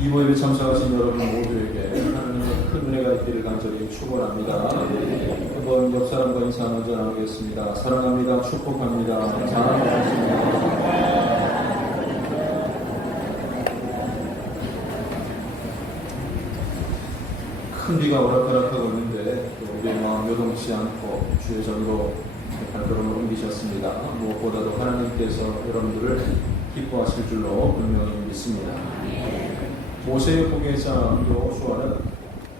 이번 예배 참석하신 여러분 모두에게 하나님의 큰 은혜가 있기를 간절히 축원합니다. 한번 옆 사람과 인사 먼저 나누겠습니다. 사랑합니다. 축복합니다. 사랑합니다. 큰 비가 오락가락하고 있는데 우리의 마음 요동치 않고 주의 전으로 발걸음을 옮기셨습니다. 무엇보다도 하나님께서 여러분들을 기뻐하실 줄로 분명히 믿습니다. 모세의 후계자 여호수아는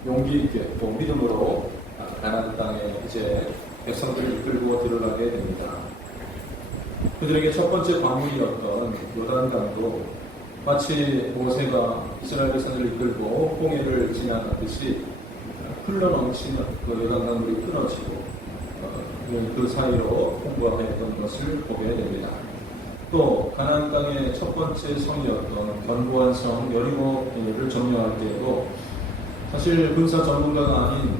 용기 있게 또 믿음으로 가나안 땅에 이제 백성들을 이끌고 들어가게 됩니다. 그들에게 첫 번째 방문이었던 요단강도 마치 모세가 이스라엘 백성들을 이끌고 홍해를 지나갔듯이 흘러넘치는 그 요단강물이 끊어지고 그 사이로 통과했던 것을 보게 됩니다. 또 가나안 땅의 첫 번째 성이었던 견고한 성 여리고를 점령할 때에도 사실 군사 전문가가 아닌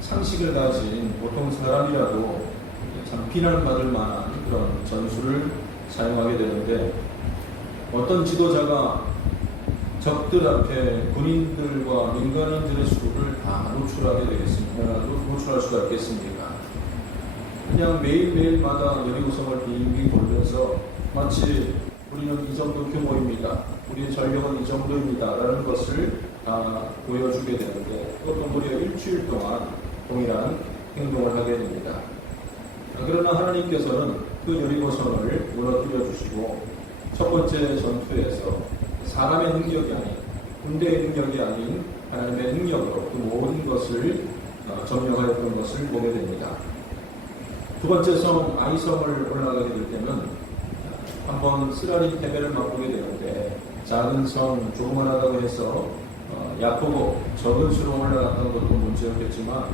상식을 가진 보통 사람이라도 참 비난받을 만한 그런 전술을 사용하게 되는데 어떤 지도자가 적들 앞에 군인들과 민간인들의 수를 다 노출하게 되겠습니까? 노출할 수가 있겠습니까? 그냥 매일매일마다 여리고성을 빙빙 돌면서 마치 우리는 이 정도 규모입니다. 우리의 전력은 이 정도입니다. 라는 것을 다 보여주게 되는데 그것도 무려 일주일 동안 동일한 행동을 하게 됩니다. 그러나 하나님께서는 그 여리고성을 무너뜨려 주시고 첫 번째 전투에서 사람의 능력이 아닌 군대의 능력이 아닌 하나님의 능력으로 그 모든 것을 점령하였던 것을 보게 됩니다. 두 번째 성 아이성을 올라가게 될 때는 한번 쓰라린 패배를 맛보게 되는데 작은 성 조그만하다고 해서 약하고 적은 수로 올라갔던 것도 문제였겠지만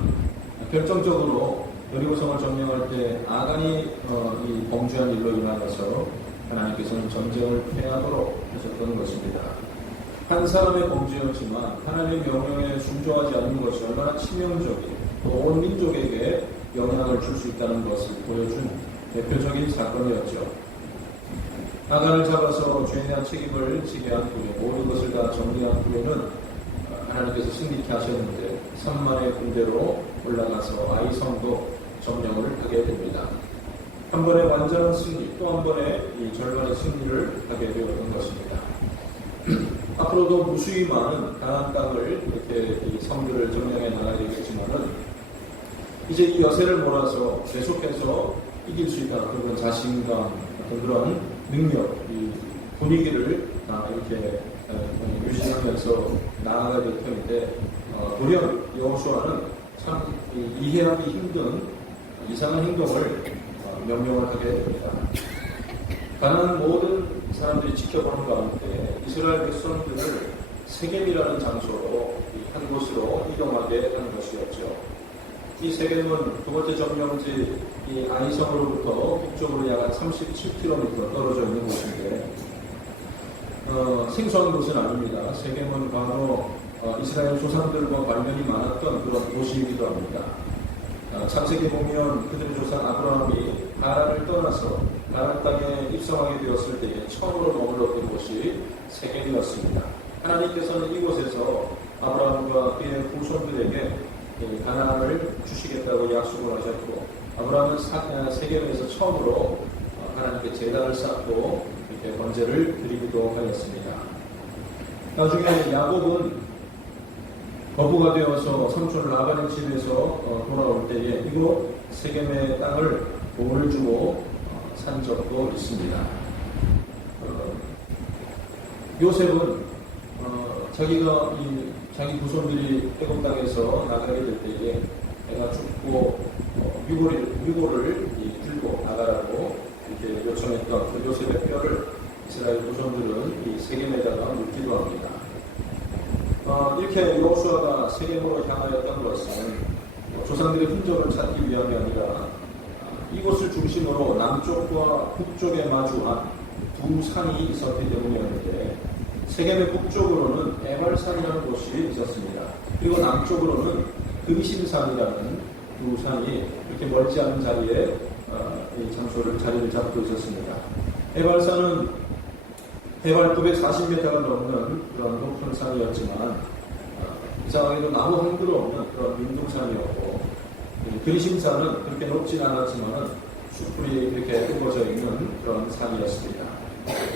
결정적으로 여리고성을 점령할 때 아간이 이 범죄한 일로 인하여서 하나님께서는 전쟁을 패하도록 하셨던 것입니다. 한 사람의 범죄였지만 하나님의 명령에 순종하지 않는 것이 얼마나 치명적인 또 온 민족에게 영향을 줄 수 있다는 것을 보여준 대표적인 사건이었죠. 아간을 잡아서 죄에 대한 책임을 지게 한 후에 모든 것을 다 정리한 후에는 하나님께서 승리케 하셨는데 3만의 군대로 올라가서 아이성도 점령을 하게 됩니다. 한 번의 완전한 승리, 또 한 번의 이 절반의 승리를 하게 되었던 것입니다. 앞으로도 무수히 많은 가나안 땅을 이렇게 이 성들을 점령해 나가야 되겠지만은 이제 이 여세를 몰아서 계속해서 이길 수 있다는 그런 자신감, 어떤 그런 능력, 이 분위기를 이렇게 유지하면서 나아가게 될 터인데 도리어 여호수아는 참 이해하기 힘든 이상한 행동을 명령을 하게 됩니다. 가나안 모든 사람들이 지켜보는 가운데 이스라엘 백성들을 세겜이라는 장소로 한 곳으로 이동하게 하는 것이었죠. 이 세겜은 두 번째 점령지 이 아이성으로부터 북쪽으로 약 한 37km 떨어져 있는 곳인데 생소한 곳은 아닙니다. 세겜은 바로 이스라엘 조상들과 관련이 많았던 그런 곳이기도 합니다. 창세기 보면 그들의 조상 아브라함이 하란을 떠나서 가나안 땅에 입성하게 되었을 때에 처음으로 머물렀던 곳이 세겜이었습니다. 하나님께서는 이곳에서 아브라함과 그의 후손들에게 가나안을 주시겠다고 약속을 하셨고 아브라함은 세겜에서 처음으로 하나님께 제단을 쌓고 이렇게 번제를 드리기도 하였습니다. 나중에 야곱은 거부가 되어서 삼촌 라반의 집에서 돌아올 때에 이곳 세겜의 땅을 돈을 주고 산 적도 있습니다. 요셉은 자기가 자기 후손들이 애굽 땅에서 나가게 될 때에 내가 죽고 유고를 들고 나가라고 이렇게 요청했던 그 요셉의 뼈를 이스라엘 후손들은 이 세겜에다가 묻기도 합니다. 이렇게 여호수아가 세겜으로 향하였던 것은 조상들의 흔적을 찾기 위함이 아니라 이곳을 중심으로 남쪽과 북쪽에 마주한 두 산이 있었기 때문이었는데 세겜의 북쪽으로는 에발산이라는 곳이 있었습니다. 그리고 남쪽으로는 금심산이라는 두 산이 이렇게 멀지 않은 자리에 이 자리를 잡고 있었습니다. 에발산은 해발 940m가 넘는 그런 높은 산이었지만 이상하게도 나무 한 그루 없는 그런 민둥산이었고 그리심산은 그렇게 높진 않았지만 숲풀이 이렇게 뜯어져 있는 그런 산이었습니다.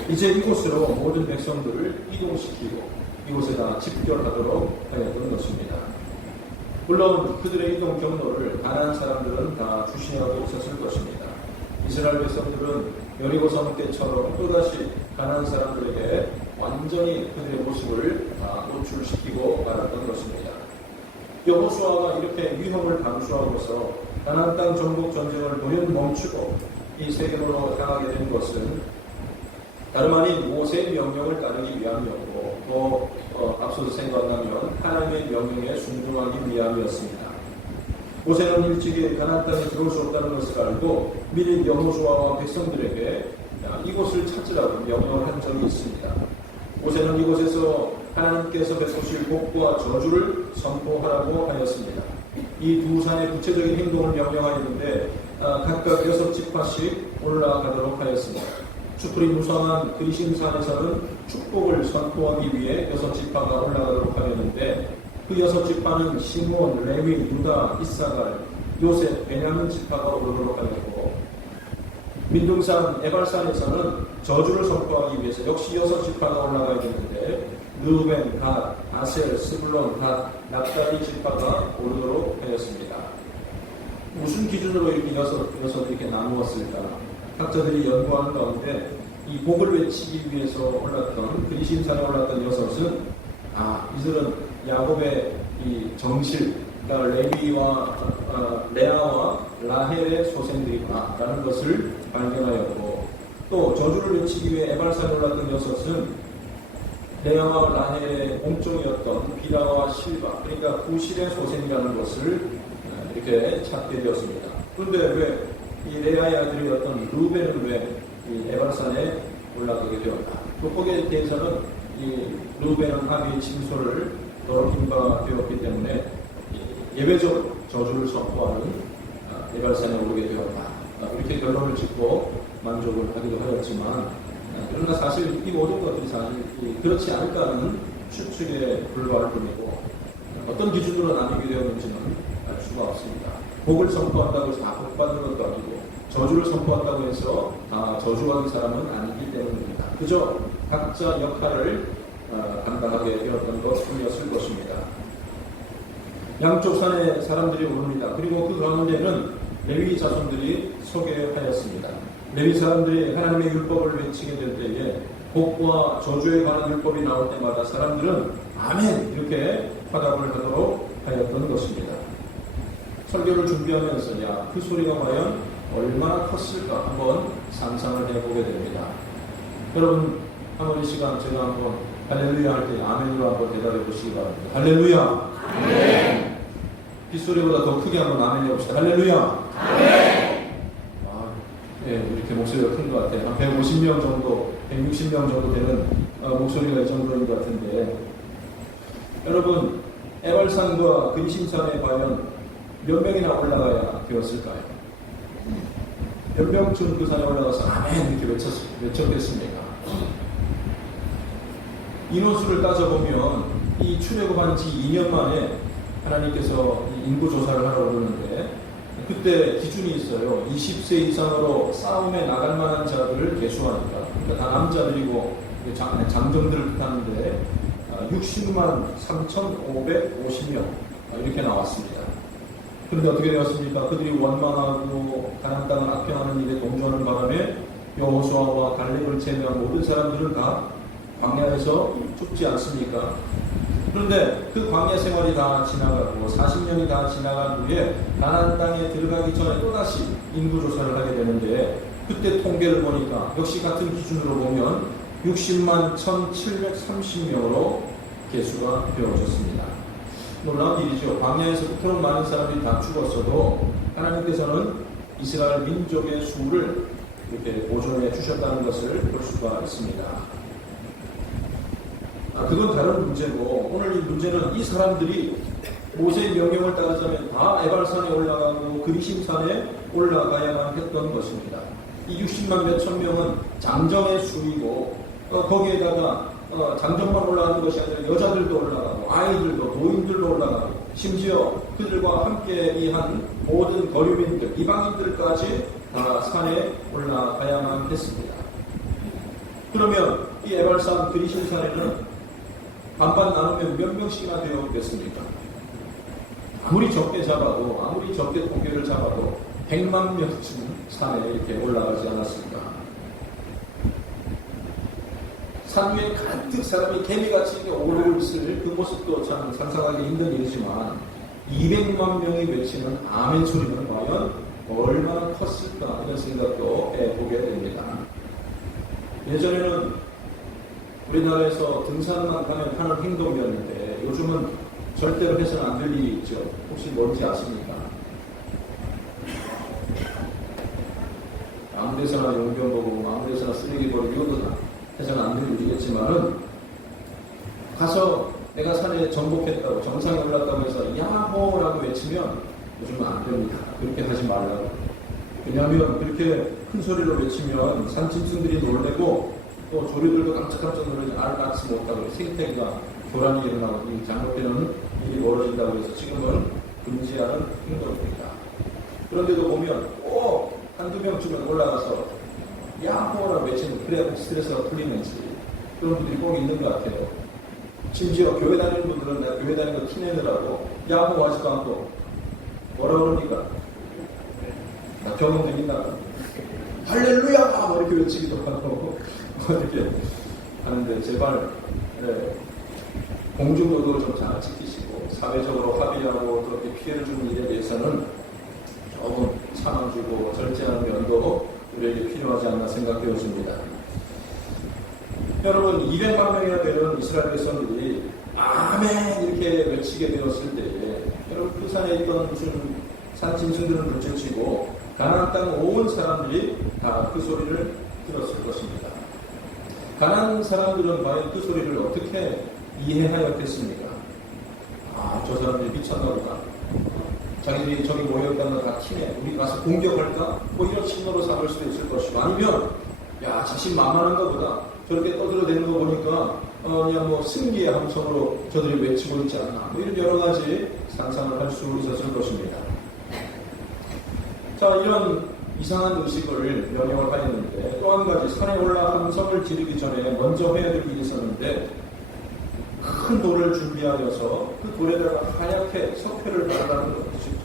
이제 이곳으로 모든 백성들을 이동시키고 이곳에다 집결하도록 하였던 것입니다. 물론 그들의 이동 경로를 가나안 사람들은 다 주시하고 있었을 것입니다. 이스라엘 백성들은 여리고성 때처럼 또다시 가나안 사람들에게 완전히 그들의 모습을 다 노출시키고 말았던 것입니다. 여호수아가 이렇게 위험을 감수하고서 가나안 땅 정복 전쟁을 노연 멈추고 이 세계로 향하게 된 것은 다름 아닌 모세의 명령을 따르기 위함이었고 또 앞서서 생각하면 하나님의 명령에 순종하기 위함이었습니다. 모세는 일찍이 가나안 땅에 들어올 수 없다는 것을 알고 미리 여호수아와 백성들에게 이곳을 찾으라고 명령을 한 적이 있습니다. 모세는 이곳에서 하나님께서 베푸실 복과 저주를 선포하라고 하였습니다. 이 두 산의 구체적인 행동을 명령하였는데 각각 6지파씩 올라가도록 하였습니다. 숲풀이 무성한 그리심산에서는 축복을 선포하기 위해 6지파가 올라가도록 하였는데 그 6지파는 시므온, 레위, 유다, 이사갈, 요셉, 베냐민 지파가 오르도록 하였고 민둥산 에발산에서는 저주를 선포하기 위해서 역시 6지파가 올라가야 되는데 르우벤, 갓, 아셀, 스불론, 갓, 납달리 지파가 오르도록 하였습니다. 무슨 기준으로 이렇게 여섯 이렇게 나누었을까? 학자들이 연구하는 가운데 이 복을 외치기 위해서 올랐던 그리심산에 올랐던 6은 이들은 야곱의 이 정실, 그러니까 레위와 레아와 라헬의 소생들이구나라는 것을 발견하였고 또 저주를 외치기 위해 에발산에 올랐던 6은 레아와 라헬의 공종이었던 비라와 실바, 그러니까 구실의 소생이라는 것을 이렇게 찾게 되었습니다. 그런데 왜 이 레아의 아들이었던 루벤은 왜 이 에발산에 올라가게 되었나? 그 거기에 대해서는 이 루벤은 아비의 침소를 더럽힌 바 되었기 때문에 예외적으로 저주를 선포하는 에발산에 오르게 되었다. 이렇게 결론을 짓고 만족을 하기도 하였지만 그러나 사실 이 모든 것들이 사실 그렇지 않을까 하는 추측에 불과할 뿐이고 어떤 기준으로 나뉘게 되었는지는 알 수가 없습니다. 복을 선포한다고 해서 다 복받는 것도 아니고 저주를 선포한다고 해서 다 저주받은 사람은 아니기 때문입니다. 그저 각자 역할을 감당하게 되었던 것뿐이었을 것입니다. 양쪽 산에 사람들이 오릅니다. 그리고 그 가운데는 레위 자손들이 소개하였습니다. 레위 사람들이 하나님의 율법을 외치게 될 때에 복과 저주에 관한 율법이 나올 때마다 사람들은 아멘 이렇게 화답을 하도록 하였던 것입니다. 설교를 준비하면서 그 소리가 과연 얼마나 컸을까 한번 상상을 해보게 됩니다. 여러분 한번 이 시간 제가 한번 할렐루야 할 때 아멘으로 한번 대답해 보시기 바랍니다. 할렐루야. 아멘. 빗소리보다 더 크게 한번 아멘 해봅시다. 할렐루야. 아멘. 이렇게 목소리가 큰 것 같아요. 한 150명 정도, 160명 정도 되는 목소리가 이 정도인 것 같은데 여러분 에발산과 그리심산에 과연 몇 명이나 올라가야 되었을까요? 몇 명쯤 그 산에 올라가서 아멘 이렇게 외쳤겠습니까? 인원수를 따져보면 이 출애굽한 지 2년 만에 하나님께서 인구 조사를 하러 오르는데 그때 기준이 있어요. 20세 이상으로 싸움에 나갈 만한 자들을 계수하니까 그러니까 다 남자들이고 장정들을 뜻하는데 60만 3,550명 이렇게 나왔습니다. 그런데 어떻게 되었습니까? 그들이 원망하고 가나안 땅을 악평하는 일에 동조하는 바람에 여호수아와 갈렙을 제외한 모든 사람들은 다 광야에서 죽지 않습니까? 그런데 그 광야 생활이 다 지나가고 40년이 다 지나간 후에 가나안 땅에 들어가기 전에 또다시 인구조사를 하게 되는데 그때 통계를 보니까 역시 같은 기준으로 보면 60만 1,730명으로 개수가 되어졌습니다. 놀라운 일이죠. 광야에서 그토록 많은 사람들이 다 죽었어도 하나님께서는 이스라엘 민족의 수를 이렇게 보존해 주셨다는 것을 볼 수가 있습니다. 그건 다른 문제고 오늘 이 문제는 이 사람들이 모세의 명령을 따르자면 다 에발산에 올라가고 그리심산에 올라가야만 했던 것입니다. 이 60만 몇천 명은 장정의 수이고 거기에다가 장정만 올라가는 것이 아니라 여자들도 올라가고 아이들도 노인들도 올라가고 심지어 그들과 함께 이한 모든 거류민들, 이방인들까지 다 산에 올라가야만 했습니다. 그러면 이 에발산 그리신산에는 반반 나누면 몇 명씩이나 되었겠습니까? 아무리 적게 잡아도, 아무리 적게 통계를 잡아도 100만 명쯤 산에 이렇게 올라가지 않았습니까? 산 위에 가득 사람이 개미같이 오르고 있을 그 모습도 참 상상하기 힘든 일이지만 200만 명이 외치는 아멘 소리는 과연 얼마나 컸을까 이런 생각도 해보게 됩니다. 예전에는 우리나라에서 등산만 가면 하는 행동이었는데 요즘은 절대로 해서는 안 될 일이 있죠. 혹시 뭔지 아십니까? 아무 데서나 용변 보고 아무 데서나 쓰레기 버리고 해서는 안 될 일이겠지만은 가서 내가 산에 정복했다고 정상에 올랐다고 해서 야호라고 외치면 요즘은 안 됩니다. 그렇게 하지 말라고. 왜냐하면 그렇게 큰 소리로 외치면 산짐승들이 놀래고 또 조류들도 깜짝깜짝 놀라지 알아듣지 못하고 생태계가 교란이 일어나고 잘못되는 일이 벌어진다고 해서 지금은 금지하는 행동입니다. 그런데도 보면 꼭 한두 명쯤은 올라가서 야호라고 외치면 그래야 스트레스가 풀리는지 그런 분들이 꼭 있는 것 같아요. 심지어 교회 다니는 분들은 내가 교회 다니는 거 티내느라고 야호 하지도 않고 뭐라 그럽니까? 경험도 있나? 할렐루야! 뭐 이렇게 외치기도 하고 어떻게 하는데 제발 공중도덕을 좀 잘 지키시고 사회적으로 합의하고 그렇게 피해를 주는 일에 대해서는 조금 참아주고 절제하는 면도 우리에게 필요하지 않나 생각되어집니다. 여러분 200만 명이나 되는 이스라엘 백성들이 아멘 이렇게 외치게 되었을 때에 여러분 그 산에 있던 무슨 산짐승들은 물질치고 가나안 땅 온 사람들이 다 그 소리를 들었을 것입니다. 가나안 사람들은 과연 그 소리를 어떻게 이해하였겠습니까? 아, 저 사람들이 미쳤나 보다. 자기들이 저기 모여있다는 다 티네. 우리 가서 공격할까? 뭐 이런 신호로 삼을 수도 있을 것이고 아니면 야 자신 만만한가 보다. 저렇게 떠들어대는 거 보니까 그냥 뭐 승리의 함성으로 저들이 외치고 있지 않나. 뭐 이런 여러 가지 상상을 할 수 있었을 것입니다. 자, 이런 이상한 의식을 명령을 하였는데 또 한 가지 산에 올라 함성을 지르기 전에 먼저 해야 될 일이 있었는데 큰 돌을 준비하여서 그 돌에다가 하얗게 석회를 바르는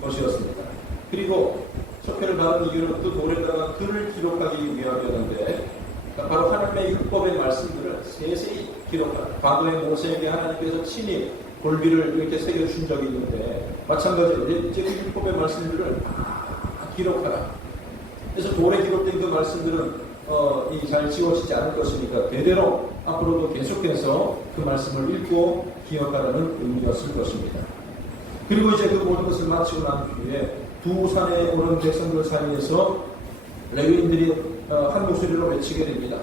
것이었습니다. 그리고 석회를 바른 이유는 그 돌에다가 글을 기록하기 위함이었는데 바로 하나님의 율법의 말씀들을 세세히 기록하는 과거에 모세에게 하나님께서 친히 골비를 이렇게 새겨준 적이 있는데 마찬가지로 이제 그 율법의 말씀들을 다 기록하라. 그래서 돌에 기록된 그 말씀들은 잘 지워지지 않을 것이니까 대대로 앞으로도 계속해서 그 말씀을 읽고 기억하라는 의미였을 것입니다. 그리고 이제 그 모든 것을 마치고 난 뒤에 두 산에 오른 백성들 사이에서 레위인들이 한 목소리로 외치게 됩니다.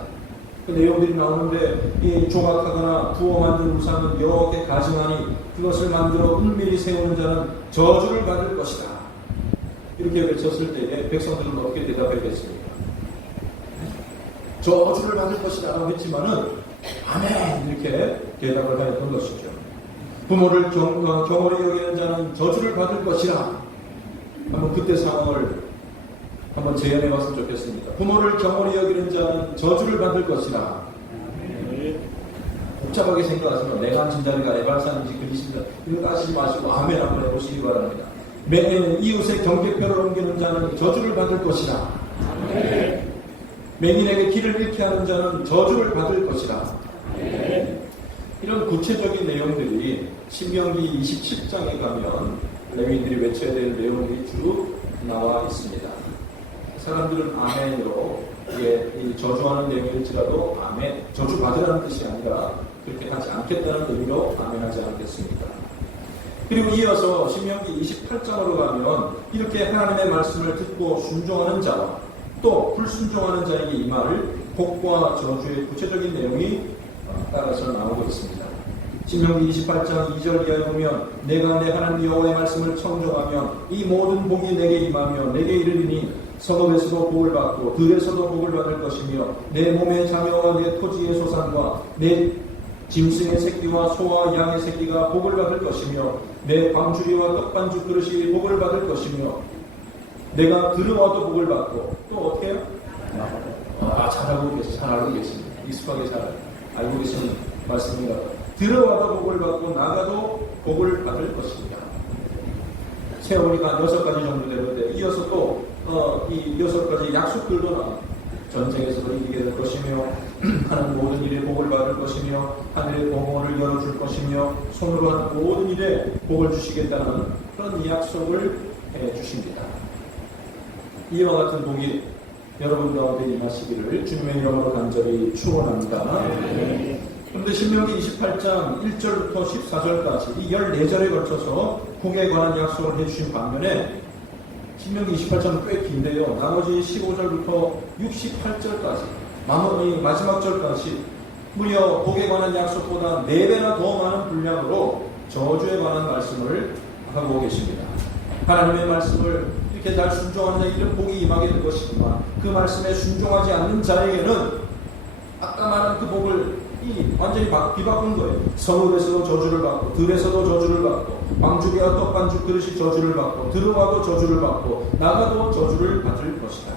그 내용들이 나오는데 이 조각하거나 부어 만든 우상은 여호와께 가증하니 그것을 만들어 은밀히 세우는 자는 저주를 받을 것이다. 이렇게 외쳤을 때에 백성들은 어떻게 대답하겠습니까? 저주를 받을 것이다 라고 했지만은 아멘 이렇게 대답을 하였던 것이죠. 부모를 경홀히 여기는 자는 저주를 받을 것이라. 한번 그때 상황을 한번 재현해 봤으면 좋겠습니다. 부모를 경홀히 여기는 자는 저주를 받을 것이라. 복잡하게 생각하시면 내가 앉은 자리가 에발산인지 그리신다 이런 거 하시지 마시고 아멘 한번 해보시기 바랍니다. 맹인은 이웃의 경계표를 옮기는 자는 저주를 받을 것이라. 맹인에게 길을 잃게 하는 자는 저주를 받을 것이라. 이런 구체적인 내용들이 신명기 27장에 가면 레위인들이 외쳐야 될 내용들이 쭉 나와 있습니다. 사람들은 아멘으로 이게 저주하는 내용일지라도 아멘, 저주 받으라는 뜻이 아니라 그렇게 하지 않겠다는 의미로 아멘하지 않겠습니까? 그리고 이어서 신명기 28장으로 가면 이렇게 하나님의 말씀을 듣고 순종하는 자와 또 불순종하는 자에게 임할 복과 저주의 구체적인 내용이 따라서 나오고 있습니다. 신명기 28장 2절 이하에 보면 내가 내 하나님 여호와의 말씀을 청종하면 이 모든 복이 내게 임하며 내게 이르리니 성읍에서도 복을 받고 들에서도 복을 받을 것이며 내 몸의 자녀와 내 토지의 소산과 내 짐승의 새끼와 소와 양의 새끼가 복을 받을 것이며 내 광주리와 떡반죽 그릇이 복을 받을 것이며 내가 들어와도 복을 받고 또 어떻게 해요? 잘 알고 계십니다. 익숙하게 잘 알고 계시는 말씀입니다. 들어와도 복을 받고 나가도 복을 받을 것입니다. 세월이가 6가지 정도 되는데 이어서 또 이 6가지 약속들도 나옵니다. 전쟁에서도 이기게 될 것이며 하는 모든 일에 복을 받을 것이며 하늘의 봉헌을 열어줄 것이며 손으로 하는 모든 일에 복을 주시겠다는 그런 약속을 해주십니다. 이와 같은 복이 여러분 가운데 임하시기를 주님의 이름으로 간절히 축원합니다. 그런데 신명기 28장 1절부터 14절까지 이 14절에 걸쳐서 복에 관한 약속을 해주신 반면에 신명기 28장은 꽤 긴데요. 나머지 15절부터 68절까지 마지막 절까지 무려 복에 관한 약속보다 4배나 더 많은 분량으로 저주에 관한 말씀을 하고 계십니다. 하나님의 말씀을 이렇게 잘 순종하는 자에게는 복이 임하게 될 것이지만 그 말씀에 순종하지 않는 자에게는 아까 말한 그 복을 완전히 뒤바꾼 거예요. 성읍에서도 저주를 받고 들에서도 저주를 받고 광주리와 떡반죽 그릇이 저주를 받고 들어와도 저주를 받고 나가도 저주를 받을 것이다.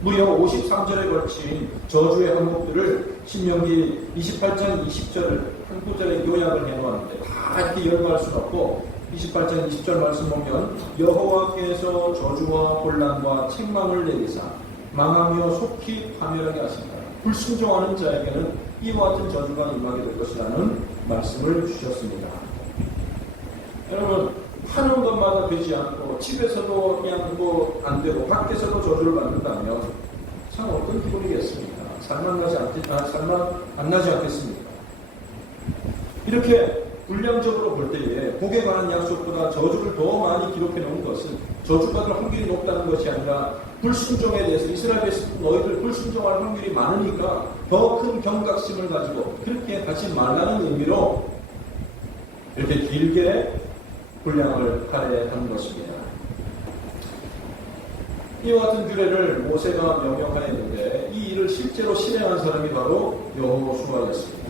무려 53절에 걸친 저주의 항목들을 신명기 28장 20절을 한 구절에 요약을 해놓았는데 다 이렇게 열거할 수는 없고 28장 20절 말씀 보면 여호와께서 저주와 혼란과 책망을 내리사 망하며 속히 파멸하게 하신다. 불순종하는 자에게는 이와 같은 저주가 임하게 될 것이라는 말씀을 주셨습니다. 여러분, 하는 것마다 되지 않고 집에서도 그냥 안 되고 밖에서도 저주를 받는다면 참 어떤 기분이겠습니까? 살만 안 나지 않겠습니까? 이렇게 분량적으로 볼 때에 복에 관한 약속보다 저주를 더 많이 기록해 놓은 것은 저주받을 확률이 높다는 것이 아니라 불순종에 대해서 이스라엘 백성 너희들 불순종할 확률이 많으니까 더 큰 경각심을 가지고 그렇게 하지 말라는 의미로 이렇게 길게 분량을 할애한 것입니다. 이와 같은 규례를 모세가 명령하였는데 이 일을 실제로 실행한 사람이 바로 여호수아였습니다.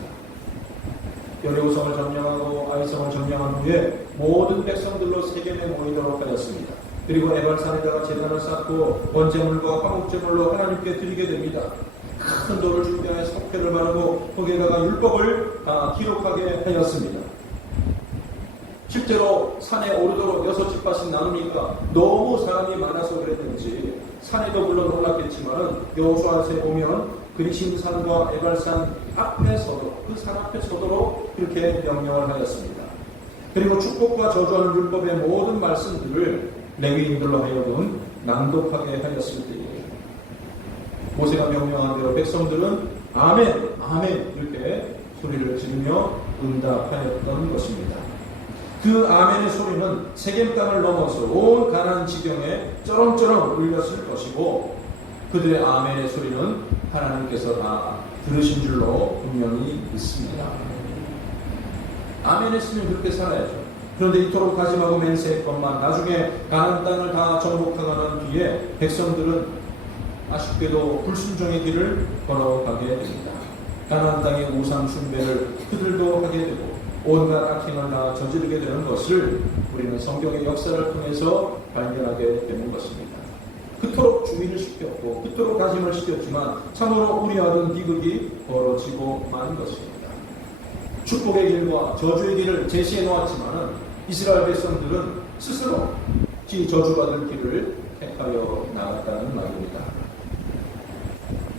여리고성을 점령하고 아이성을 점령한 후에 모든 백성들로 세겜에 모이도록 하였습니다. 그리고 에발산에다가 제단을 쌓고 번제물과 화목제물로 하나님께 드리게 됩니다. 큰 돌을 준비하여 석회를 바르고 거기에다가 율법을 기록하게 하였습니다. 실제로 산에 오르도록 6집밭씩 나누니까 너무 사람이 많아서 그랬는지 산에도 물론 올랐겠지만 여호수아서에 보면 그리심산과 에발산 앞에 서도록 그 산 앞에 서도록 그렇게 명령을 하였습니다. 그리고 축복과 저주하는 율법의 모든 말씀들을 레위인들로 하여금 낭독하게 하였을 때에 모세가 명령한 대로 백성들은 아멘, 아멘 이렇게 소리를 지르며 응답하였던 것입니다. 그 아멘의 소리는 세겜 땅을 넘어서 온 가나안 지경에 쩌렁쩌렁 울렸을 것이고 그들의 아멘의 소리는 하나님께서 다 들으신 줄로 분명히 믿습니다. 아멘 했으면 그렇게 살아야죠. 그런데 이토록 다짐하고 맹세했건만 나중에 가나안 땅을 다 정복하고 뒤에 백성들은 아쉽게도 불순종의 길을 걸어가게 됩니다. 가나안 땅의 우상 숭배를 그들도 하게 되고 온갖 악행을 다 저지르게 되는 것을 우리는 성경의 역사를 통해서 발견하게 되는 것입니다. 그토록 주의를 시켰고 그토록 다짐을 시켰지만 참으로 우려하던 비극이 벌어지고 마는 것입니다. 축복의 길과 저주의 길을 제시해 놓았지만 이스라엘 백성들은 스스로 저주받을 길을 택하여 나갔다는 말입니다.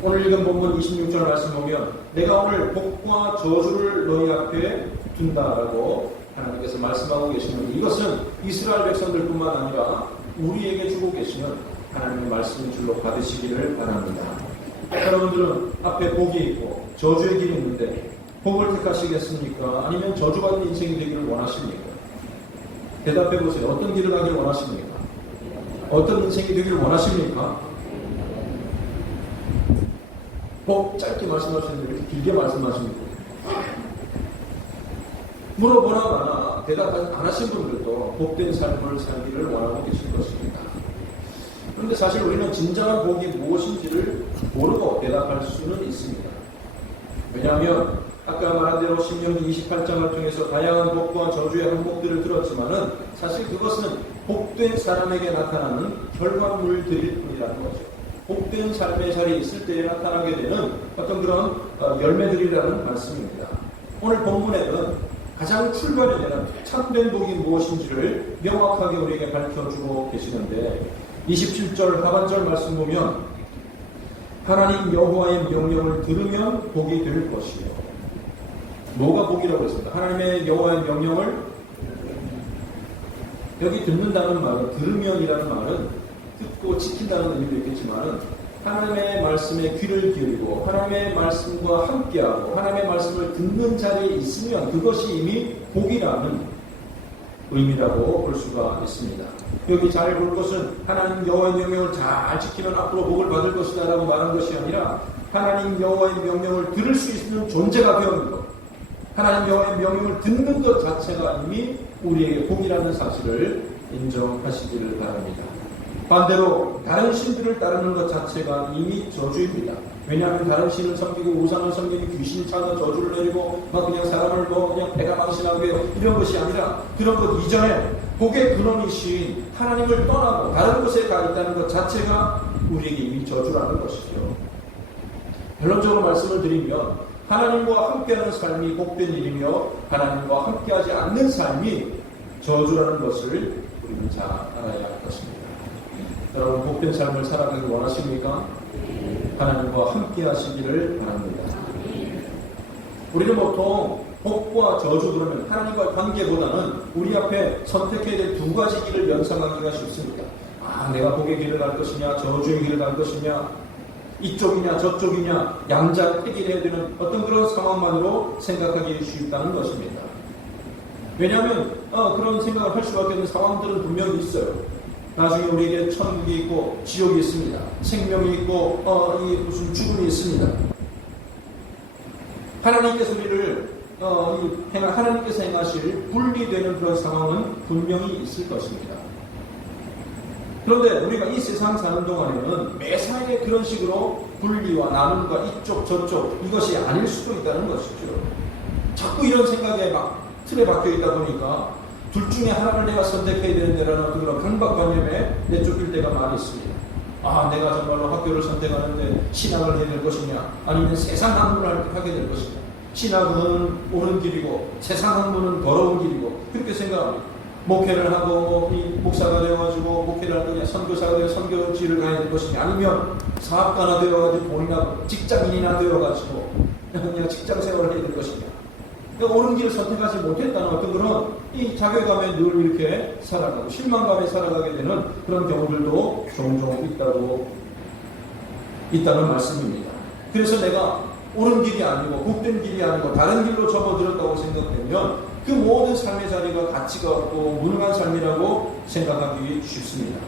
오늘 읽은 본문 26절 말씀 보면 내가 오늘 복과 저주를 너희 앞에 둔다라고 하나님께서 말씀하고 계시는 이것은 이스라엘 백성들뿐만 아니라 우리에게 주고 계시는 하나님의 말씀인 줄로 받으시기를 바랍니다. 여러분들은 앞에 복이 있고 저주의 길이 있는데 복을 택하시겠습니까? 아니면 저주받는 인생이 되기를 원하십니까? 대답해 보세요. 어떤 길을 가길 원하십니까? 어떤 인생이 되기를 원하십니까? 복 짧게 말씀하시는데 이렇게 길게 말씀하십니까? 물어보나 대답 안 하신 분들도 복된 삶을 살기를 원하고 계실 것입니다. 그런데 사실 우리는 진정한 복이 무엇인지를 모르고 대답할 수는 있습니다. 왜냐하면 아까 말한 대로 신명기 28장을 통해서 다양한 복과 저주의 항목들을 들었지만은 사실 그것은 복된 사람에게 나타나는 결과물들일 뿐이라는 거죠. 복된 삶의 자리에 있을 때에 나타나게 되는 어떤 그런 열매들이라는 말씀입니다. 오늘 본문에는 가장 출발이 되는 참된 복이 무엇인지를 명확하게 우리에게 밝혀주고 계시는데 27절 하반절 말씀 보면 하나님 여호와의 명령을 들으면 복이 될 것이요. 뭐가 복이라고 했습니다. 하나님의 여호와의 명령을 여기 듣는다는 말은 들으면이라는 말은 듣고 지킨다는 의미도 있겠지만 하나님의 말씀에 귀를 기울이고 하나님의 말씀과 함께하고 하나님의 말씀을 듣는 자리에 있으면 그것이 이미 복이라는 의미라고 볼 수가 있습니다. 여기 잘 볼 것은 하나님 여호와의 명령을 잘 지키면 앞으로 복을 받을 것이다 라고 말한 것이 아니라 하나님 여호와의 명령을 들을 수 있는 존재가 되었는 것, 하나님 여호와의 명령을 듣는 것 자체가 이미 우리에게 복이라는 사실을 인정하시기를 바랍니다. 반대로 다른 신들을 따르는 것 자체가 이미 저주입니다. 왜냐하면 다른 신을 섬기고 우상을 섬기고 귀신 찾아 저주를 내리고 막 그냥 사람을 그냥 배가 망신하게 이런 것이 아니라 그런 것 이전에 복의 근원이신 하나님을 떠나고 다른 곳에 가 있다는 것 자체가 우리에게 이미 저주라는 것이죠. 결론적으로 말씀을 드리면 하나님과 함께하는 삶이 복된 일이며 하나님과 함께하지 않는 삶이 저주라는 것을 우리는 잘 알아야 할 것입니다. 여러분 복된 삶을 살아가길 원하십니까? 하나님과 함께 하시기를 바랍니다. 우리는 보통 복과 저주 그러면 하나님과 관계보다는 우리 앞에 선택해야 될 두 가지 길을 연상하기가 쉽습니다. 내가 복의 길을 갈 것이냐 저주의 길을 갈 것이냐 이쪽이냐 저쪽이냐 양자택일해야 되는 어떤 그런 상황만으로 생각하기 쉽다는 것입니다. 왜냐하면 그런 생각을 할 수밖에 없는 상황들은 분명히 있어요. 나중에 우리에게 천국이 있고 지옥이 있습니다. 생명이 있고 무슨 죽음이 있습니다. 하나님께서 우리를 하나님께서 행하실 분리되는 그런 상황은 분명히 있을 것입니다. 그런데 우리가 이 세상 사는 동안에는 매사에 그런 식으로 분리와 나눔과 이쪽 저쪽 이것이 아닐 수도 있다는 것이죠. 자꾸 이런 생각에 막 틀에 박혀 있다 보니까 둘 중에 하나를 내가 선택해야 되는데라는 그런 강박관념에 내쫓길 때가 많이 있습니다. 내가 정말로 학교를 선택하는데 신학을 해야 될 것이냐 아니면 세상 학문을 하게 될 것이냐. 신학은 옳은 길이고 세상 학문은 더러운 길이고 그렇게 생각합니다. 목회를 하고 목사가 되어가지고 목회를 할 거냐 선교사가 되어 선교지를 가야 될 것이냐 아니면 사업가나 되어가지고 돈이나 직장인이나 되어가지고 그냥 직장 생활을 해야 될 것이냐. 그러니까 옳은 길을 선택하지 못했다는 어떤 그런 이 자괴감에 늘 이렇게 살아가고 실망감에 살아가게 되는 그런 경우들도 종종 있다는 말씀입니다. 그래서 내가 옳은 길이 아니고 복된 길이 아니고 다른 길로 접어들었다고 생각되면 그 모든 삶의 자리가 가치가 없고 무능한 삶이라고 생각하기 쉽습니다.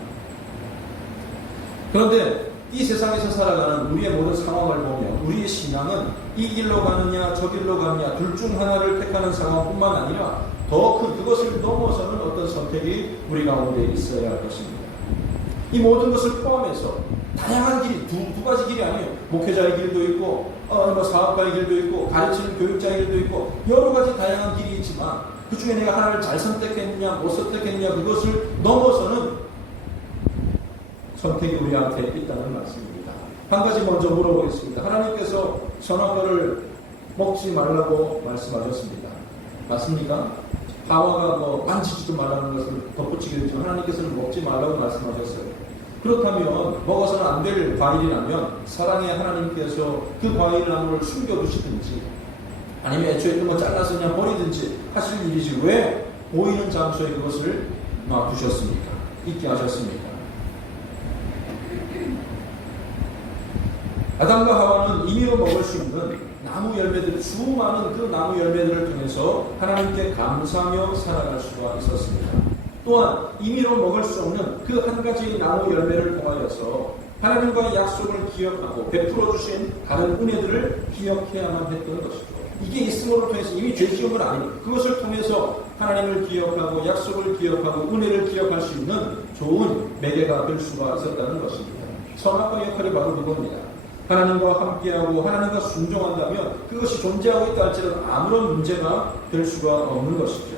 그런데 이 세상에서 살아가는 우리의 모든 상황을 보면 우리의 신앙은 이 길로 가느냐 저 길로 가느냐 둘 중 하나를 택하는 상황뿐만 아니라 더 큰 그것을 넘어서는 어떤 선택이 우리 가운데 있어야 할 것입니다. 이 모든 것을 포함해서 다양한 길이 두 가지 길이 아니에요. 목회자의 길도 있고 사업가의 길도 있고 가르치는 교육자의 길도 있고 여러 가지 다양한 길이 있지만 그 중에 내가 하나를 잘 선택했느냐 못 선택했느냐 그것을 넘어서는 선택이 우리한테 있다는 말씀입니다. 한 가지 먼저 물어보겠습니다. 하나님께서 선악과를 먹지 말라고 말씀하셨습니다. 맞습니까? 하와가 만지지도 말라는 것을 덧붙이게 되지만 하나님께서는 먹지 말라고 말씀하셨어요. 그렇다면 먹어서는 안 될 과일이라면 사랑의 하나님께서 그 과일 나무를 숨겨두시든지 아니면 애초에 그거 잘라서 그냥 버리든지 하실 일이지 왜 보이는 장소에 그것을 두셨습니까? 있게 하셨습니까? 아담과 하와는 임의로 먹을 수 있는 나무 열매들, 수많은 그 나무 열매들을 통해서 하나님께 감사하며 살아갈 수가 있었습니다. 또한 임의로 먹을 수 없는 그 한 가지 나무 열매를 통하여서 하나님과의 약속을 기억하고 베풀어 주신 다른 은혜들을 기억해야만 했던 것이죠. 이게 있음으로 통해서 이미 죄 지은 건 아니에요. 그것을 통해서 하나님을 기억하고 약속을 기억하고 은혜를 기억할 수 있는 좋은 매개가 될 수가 있었다는 것입니다. 선악과 역할이 바로 그겁니다. 하나님과 함께하고 하나님과 순종한다면 그것이 존재하고 있다 할지라도 아무런 문제가 될 수가 없는 것이죠.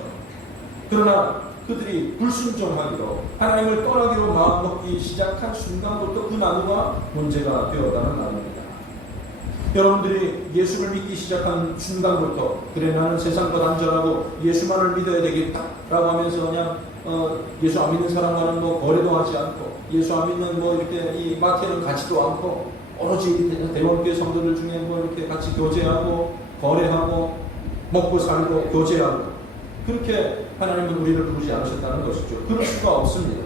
그러나 그들이 불순종하기로 하나님을 떠나기로 마음먹기 시작한 순간부터 그 나무가 문제가 되었다는 말입니다. 여러분들이 예수를 믿기 시작한 순간부터 그래 나는 세상과 단절하고 예수만을 믿어야 되겠다라고 하면서 그냥 예수 안 믿는 사람과는 뭐 거래도 하지 않고 예수 안 믿는 뭐 이렇게 이 마태는 가지도 않고 오로지 대원교회 성도들 중에 뭐 이렇게 같이 교제하고 거래하고 먹고 살고 교제하고 그렇게 하나님은 우리를 부르지 않으셨다는 것이죠. 그럴 수가 없습니다.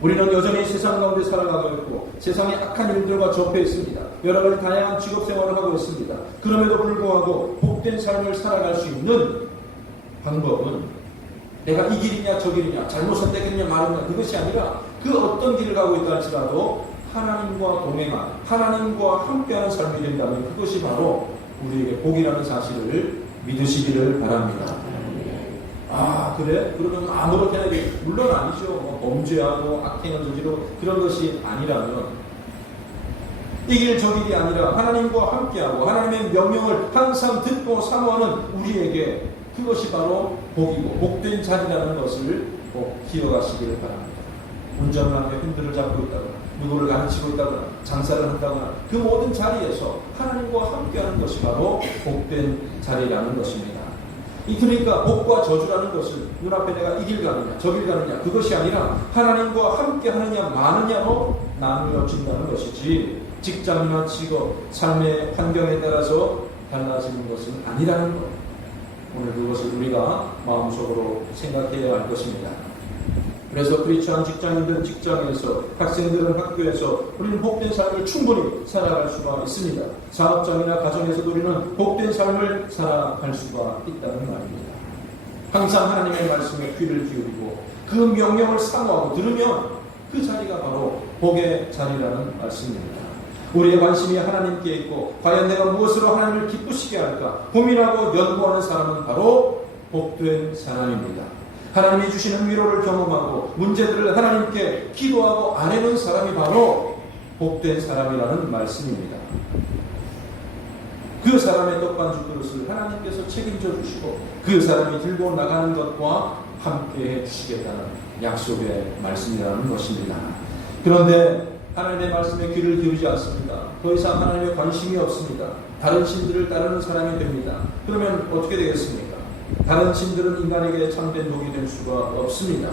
우리는 여전히 세상 가운데 살아가고 있고 세상의 악한 일들과 접해 있습니다. 여러 가지 다양한 직업 생활을 하고 있습니다. 그럼에도 불구하고 복된 삶을 살아갈 수 있는 방법은 내가 이 길이냐 저 길이냐 잘못 선택했냐 말했냐 그것이 아니라 그 어떤 길을 가고 있다 할지라도 하나님과 동행한 하나님과 함께하는 삶이 된다면 그것이 바로 우리에게 복이라는 사실을 믿으시기를 바랍니다. 아 그래? 그러면 아무렇게나 물론 아니죠. 뭐 범죄하고 악행을 저지르고 그런 것이 아니라면 이 길 저 길이 아니라 하나님과 함께하고 하나님의 명령을 항상 듣고 사모하는 우리에게 그것이 바로 복이고 복된 자리라는 것을 꼭 기억하시기를 바랍니다. 운전을 하며 핸들을 잡고 있다거나 누구를 가르치고 있다거나 장사를 한다거나 그 모든 자리에서 하나님과 함께하는 것이 바로 복된 자리라는 것입니다. 그러니까 복과 저주라는 것은 눈앞에 내가 이 길 가느냐 저 길 가느냐 그것이 아니라 하나님과 함께 하느냐 마느냐로 나누어진다는 것이지 직장이나 직업, 삶의 환경에 따라서 달라지는 것은 아니라는 것. 오늘 그것을 우리가 마음속으로 생각해야 할 것입니다. 그래서 크리스찬 직장인들은 직장에서 학생들은 학교에서 우리는 복된 삶을 충분히 살아갈 수가 있습니다. 사업장이나 가정에서도 우리는 복된 삶을 살아갈 수가 있다는 말입니다. 항상 하나님의 말씀에 귀를 기울이고 그 명령을 사모하고 들으면 그 자리가 바로 복의 자리라는 말씀입니다. 우리의 관심이 하나님께 있고 과연 내가 무엇으로 하나님을 기쁘시게 할까 고민하고 연구하는 사람은 바로 복된 사람입니다. 하나님이 주시는 위로를 경험하고 문제들을 하나님께 기도하고 아뢰는 사람이 바로 복된 사람이라는 말씀입니다. 그 사람의 떡반죽 그릇을 하나님께서 책임져 주시고 그 사람이 들고 나가는 것과 함께 해주시겠다는 약속의 말씀이라는 것입니다. 그런데 하나님의 말씀에 귀를 기울이지 않습니다. 더 이상 하나님의 관심이 없습니다. 다른 신들을 따르는 사람이 됩니다. 그러면 어떻게 되겠습니까? 다른 신들은 인간에게 참된 독이 될 수가 없습니다.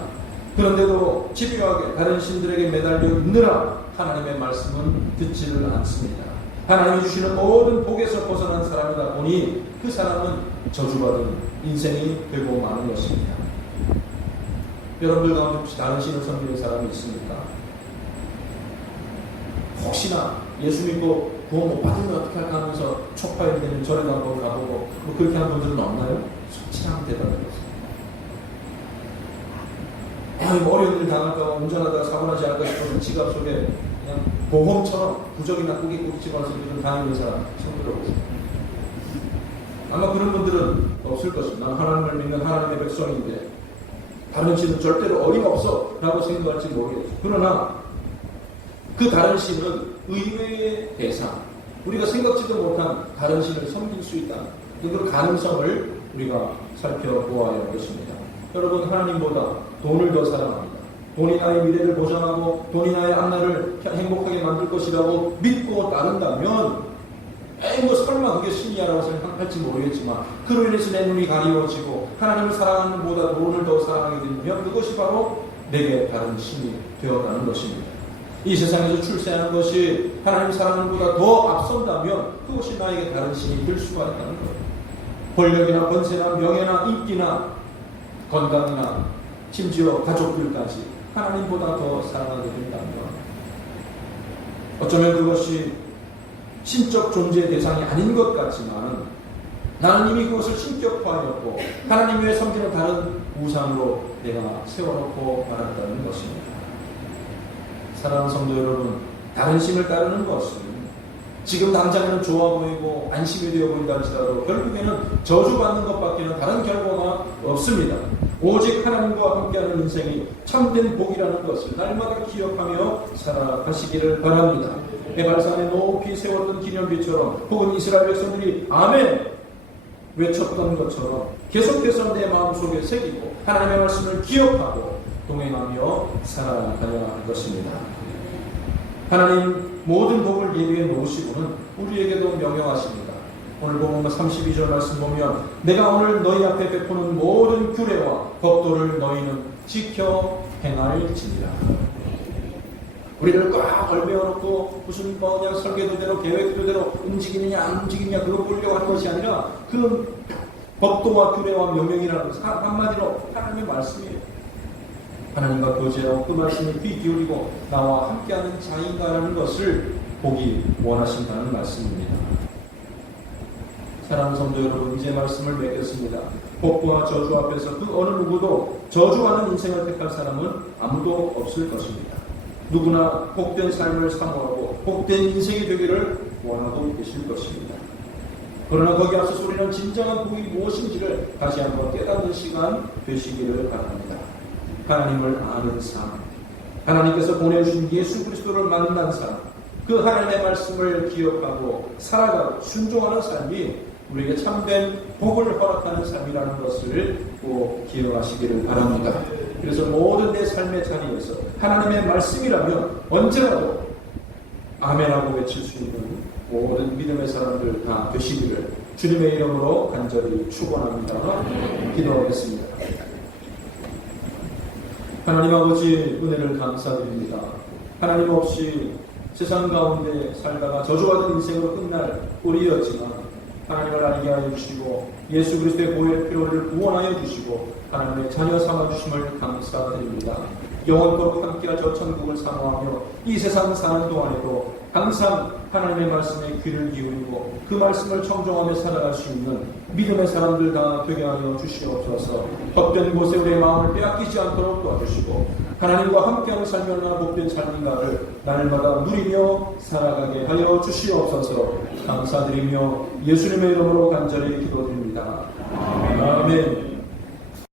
그런데도 집요하게 다른 신들에게 매달려 있느라 하나님의 말씀은 듣지를 않습니다. 하나님이 주시는 모든 복에서 벗어난 사람이다 보니 그 사람은 저주받은 인생이 되고 마는 것입니다. 여러분들 가운데 혹시 다른 신을 섬기는 사람이 있습니까? 혹시나 예수 믿고 구원 못 받으면 어떻게 할까 하면서 촉파에 되는 절에도 한번 가보고 뭐 그렇게 하는 분들은 없나요? 솔직한 대답해보세요. 어려운 일 당할까 운전하다가 사고 나지 않을까 싶으면 지갑 속에 그냥 보험처럼 부적이나 꾸깃꾸깃 집어넣어서 다니는 사람 손 들어보세요. 아마 그런 분들은 없을 것입니다. 난 하나님을 믿는 하나님의 백성인데 다른 신은 절대로 어림없어 라고 생각할지 모르겠어요. 그러나 그 다른 신은 의외의 대상, 우리가 생각지도 못한 다른 신을 섬길 수 있다. 그 가능성을 우리가 살펴보아야 할 것입니다. 여러분, 하나님보다 돈을 더 사랑합니다. 돈이 나의 미래를 보장하고 돈이 나의 앞날을 행복하게 만들 것이라고 믿고 따른다면 뭐 설마 그게 신이야라고 생각할지 모르겠지만 그로 인해서 내 눈이 가리워지고 하나님을 사랑하는 것보다 돈을 더 사랑하게 되면 그것이 바로 내게 다른 신이 되어가는 것입니다. 이 세상에서 출세하는 것이 하나님 사랑하는 것보다 더 앞선다면 그것이 나에게 다른 신이 될 수가 있다는 거예요. 권력이나 권세나 명예나 인기나 건강이나 심지어 가족들까지 하나님보다 더 사랑하게 된다면 어쩌면 그것이 신적 존재의 대상이 아닌 것 같지만 나는 이미 그것을 신격화하였고 하나님 외에 섬기는 다른 우상으로 내가 세워놓고 말았다는 것입니다. 사랑하는 성도 여러분, 다른 신을 따르는 것은 지금 당장에는 좋아 보이고 안심이 되어 보인다 할지라도 결국에는 저주받는 것밖에는 다른 결과가 없습니다. 오직 하나님과 함께하는 인생이 참된 복이라는 것을 날마다 기억하며 살아가시기를 바랍니다. 에발산에 높이 세웠던 기념비처럼 혹은 이스라엘 백성들이 아멘 외쳤던 것처럼 계속해서 내 마음속에 새기고 하나님의 말씀을 기억하고 동행하며 살아가야 할 것입니다. 하나님 모든 복을 예비해 놓으시고는 우리에게도 명령하십니다. 오늘 보면 32절 말씀 보면 내가 오늘 너희 앞에 베푸는 모든 규례와 법도를 너희는 지켜 행할지니라. 우리를 꽉 걸매어놓고 무슨 그냥 설계도대로 계획도대로 움직이느냐 안 움직이느냐 그거 보려고 하는 것이 아니라 그 법도와 규례와 명령이라는 것은 한마디로 하나님의 말씀이에요. 하나님과 교제하고 그 말씀에 귀 기울이고 나와 함께하는 자인가라는 것을 보기 원하신다는 말씀입니다. 사랑하는 성도 여러분, 이제 말씀을 맺겠습니다. 복과 저주 앞에서 그 어느 누구도 저주하는 인생을 택할 사람은 아무도 없을 것입니다. 누구나 복된 삶을 사모하고 복된 인생이 되기를 원하고 계실 것입니다. 그러나 거기 앞서서 우리는 진정한 복이 무엇인지를 다시 한번 깨닫는 시간 되시기를 바랍니다. 하나님을 아는 삶, 하나님께서 보내주신 예수 그리스도를 만난 삶, 그 하나님의 말씀을 기억하고 살아가고 순종하는 삶이 우리에게 참된 복을 허락하는 삶이라는 것을 꼭 기억하시기를 바랍니다. 그래서 모든 내 삶의 자리에서 하나님의 말씀이라면 언제라도 아멘하고 외칠 수 있는 모든 믿음의 사람들 다 되시기를 주님의 이름으로 간절히 축원합니다. 기도하겠습니다. 하나님 아버지 은혜를 감사드립니다. 하나님 없이 세상 가운데 살다가 저주받은 인생으로 끝날 우리였지만 하나님을 알게 하여 주시고 예수 그리스도의 보혈 피로를 구원하여 주시고 하나님의 자녀 삼아 주심을 감사드립니다. 영원토록 함께하여 천국을 사모하며 이 세상 사는 동안에도 항상 하나님의 말씀에 귀를 기울이고 그 말씀을 청종하며 살아갈 수 있는 믿음의 사람들 다 되게 하여 주시옵소서. 헛된 곳에 우리의 마음을 빼앗기지 않도록 도와주시고 하나님과 함께하는 삶이 얼마나 복된 삶인가를 날마다 누리며 살아가게 하여 주시옵소서. 감사드리며 예수님의 이름으로 간절히 기도드립니다. 아멘.